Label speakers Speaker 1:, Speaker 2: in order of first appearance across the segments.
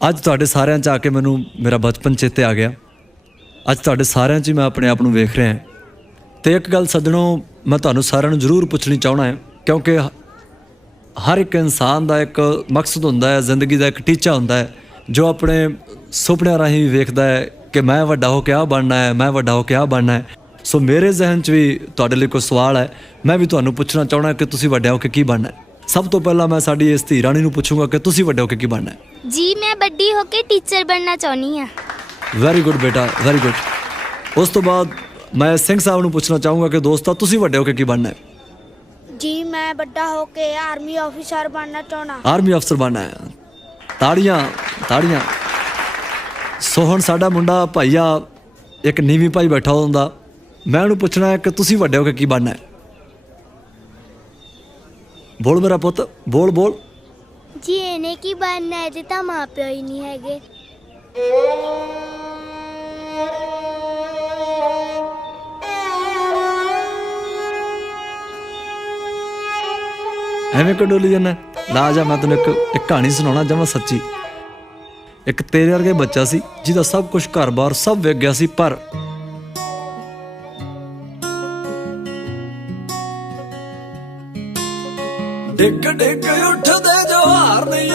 Speaker 1: ਅੱਜ ਤੁਹਾਡੇ ਸਾਰਿਆਂ 'ਚ ਆ ਕੇ ਮੈਨੂੰ ਮੇਰਾ ਬਚਪਨ ਚੇਤੇ ਆ ਗਿਆ। ਅੱਜ ਤੁਹਾਡੇ ਸਾਰਿਆਂ 'ਚ ਹੀ ਮੈਂ ਆਪਣੇ ਆਪ ਨੂੰ ਵੇਖ ਰਿਹਾ ਹਾਂ। ਤੇ ਇੱਕ ਗੱਲ ਸੱਜਣੋ, ਮੈਂ ਤੁਹਾਨੂੰ ਸਾਰਿਆਂ ਨੂੰ ਜ਼ਰੂਰ ਪੁੱਛਣੀ ਚਾਹਣਾ ਹੈ, ਕਿਉਂਕਿ ਹਰ ਇੱਕ ਇਨਸਾਨ ਦਾ ਇੱਕ ਮਕਸਦ ਹੁੰਦਾ ਹੈ, ਜ਼ਿੰਦਗੀ ਦਾ ਇੱਕ ਟੀਚਾ ਹੁੰਦਾ ਹੈ, ਜੋ ਆਪਣੇ ਸੁਪਨਿਆਂ ਰਾਹੀਂ ਵੀ ਵੇਖਦਾ ਹੈ ਕਿ ਮੈਂ ਵੱਡਾ ਹੋ ਕੇ ਆ ਬਣਨਾ ਹੈ, ਮੈਂ ਵੱਡਾ ਹੋ ਕੇ ਆ ਬਣਨਾ ਹੈ। ਸੋ ਮੇਰੇ ਜ਼ਿਹਨ 'ਚ ਵੀ ਤੁਹਾਡੇ ਲਈ ਕੋਈ ਸਵਾਲ ਹੈ। ਮੈਂ ਵੀ ਤੁਹਾਨੂੰ ਪੁੱਛਣਾ ਚਾਹਣਾ ਕਿ ਤੁਸੀਂ ਵੱਡੇ ਹੋ ਕੇ ਕੀ ਬਣਨਾ ਹੈ। ਸਭ ਤੋਂ ਪਹਿਲਾਂ ਮੈਂ ਸਾਡੀ ਇਸ ਧੀ ਰਾਣੀ ਨੂੰ ਪੁੱਛੂੰਗਾ ਕਿ ਤੁਸੀਂ ਵੱਡੇ ਹੋ ਕੇ ਕੀ ਬਣਨਾ ਹੈ?
Speaker 2: ਜੀ ਮੈਂ ਵੱਡੀ ਹੋ ਕੇ ਟੀਚਰ ਬਣਨਾ ਚਾਹੁੰਦੀ ਆ
Speaker 1: ਵੈਰੀ ਗੁੱਡ ਬੇਟਾ ਵੈਰੀ ਗੁੱਡ ਉਸ ਤੋਂ ਬਾਅਦ ਮੈਂ ਸਿੰਘ ਸਾਹਿਬ ਨੂੰ ਪੁੱਛਣਾ ਚਾਹੂੰਗਾ ਕਿ ਦੋਸਤਾ ਤੁਸੀਂ ਵੱਡੇ ਹੋ ਕੇ ਕੀ ਬਣਨਾ ਹੈ?
Speaker 3: ਜੀ ਮੈਂ ਵੱਡਾ ਹੋ ਕੇ ਆਰਮੀ ਆਫੀਸਰ ਬਣਨਾ ਚਾਹਣਾ
Speaker 1: ਆਰਮੀ ਅਫਸਰ ਬਣਨਾ ਹੈ। ਤਾੜੀਆਂ ਤਾੜੀਆਂ। ਸੋ ਹੁਣ ਸਾਡਾ ਮੁੰਡਾ ਭਾਈਆ ਇੱਕ ਨੀਵੀਂ ਭਾਈ ਬੈਠਾ ਹੁੰਦਾ। ਮੈਂ ਉਹਨੂੰ ਪੁੱਛਣਾ ਹੈ ਕਿ ਤੁਸੀਂ ਵੱਡੇ ਹੋ ਕੇ ਕੀ ਬਣਨਾ ਹੈ? ਬੋਲ ਮੇਰਾ ਪੁੱਤ ਬੋਲ ਬੋਲ।
Speaker 2: ਜੀ ਇਹਨੇ ਕੀ ਬਣਨਾ ਹੈ? ਤੇ ਤਾਂ ਮਾਪਿਓ ਹੀ ਨਹੀਂ ਹੈਗੇ।
Speaker 1: ਐਵੇਂ ਕਿਉਂ ਡੋਲੀ ਜਾਂਦਾ? ਲਾ ਜਾ ਮੈਂ ਤੈਨੂੰ ਇੱਕ ਇੱਕ ਕਹਾਣੀ ਸੁਣਾਉਣਾ ਜਮਾ ਸੱਚੀ। ਇੱਕ ਤੇਰੇ ਵਰਗੇ ਬੱਚਾ ਸੀ ਜਿਹਦਾ ਸਭ ਕੁਝ ਘਰ-ਬਾਰ ਸਭ ਵਿਕ ਗਿਆ ਸੀ ਪਰ ਡਿੱਗ ਡਿੱਗ ਉੱਠਦੇ ਜਵਾਰ ਨਹੀਂ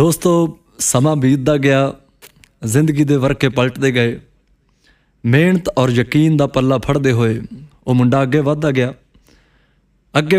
Speaker 1: ਦੋਸਤੋ, ਸਮਾਂ ਬੀਤਦਾ ਗਿਆ, ਜ਼ਿੰਦਗੀ ਦੇ ਵਰਕੇ ਪਲਟਦੇ ਗਏ। ਮਿਹਨਤ ਔਰ ਯਕੀਨ ਦਾ ਪੱਲਾ ਫੜਦੇ ਹੋਏ ਉਹ ਮੁੰਡਾ ਅੱਗੇ ਵੱਧਦਾ ਗਿਆ। ਅੱਗੇ ਵ-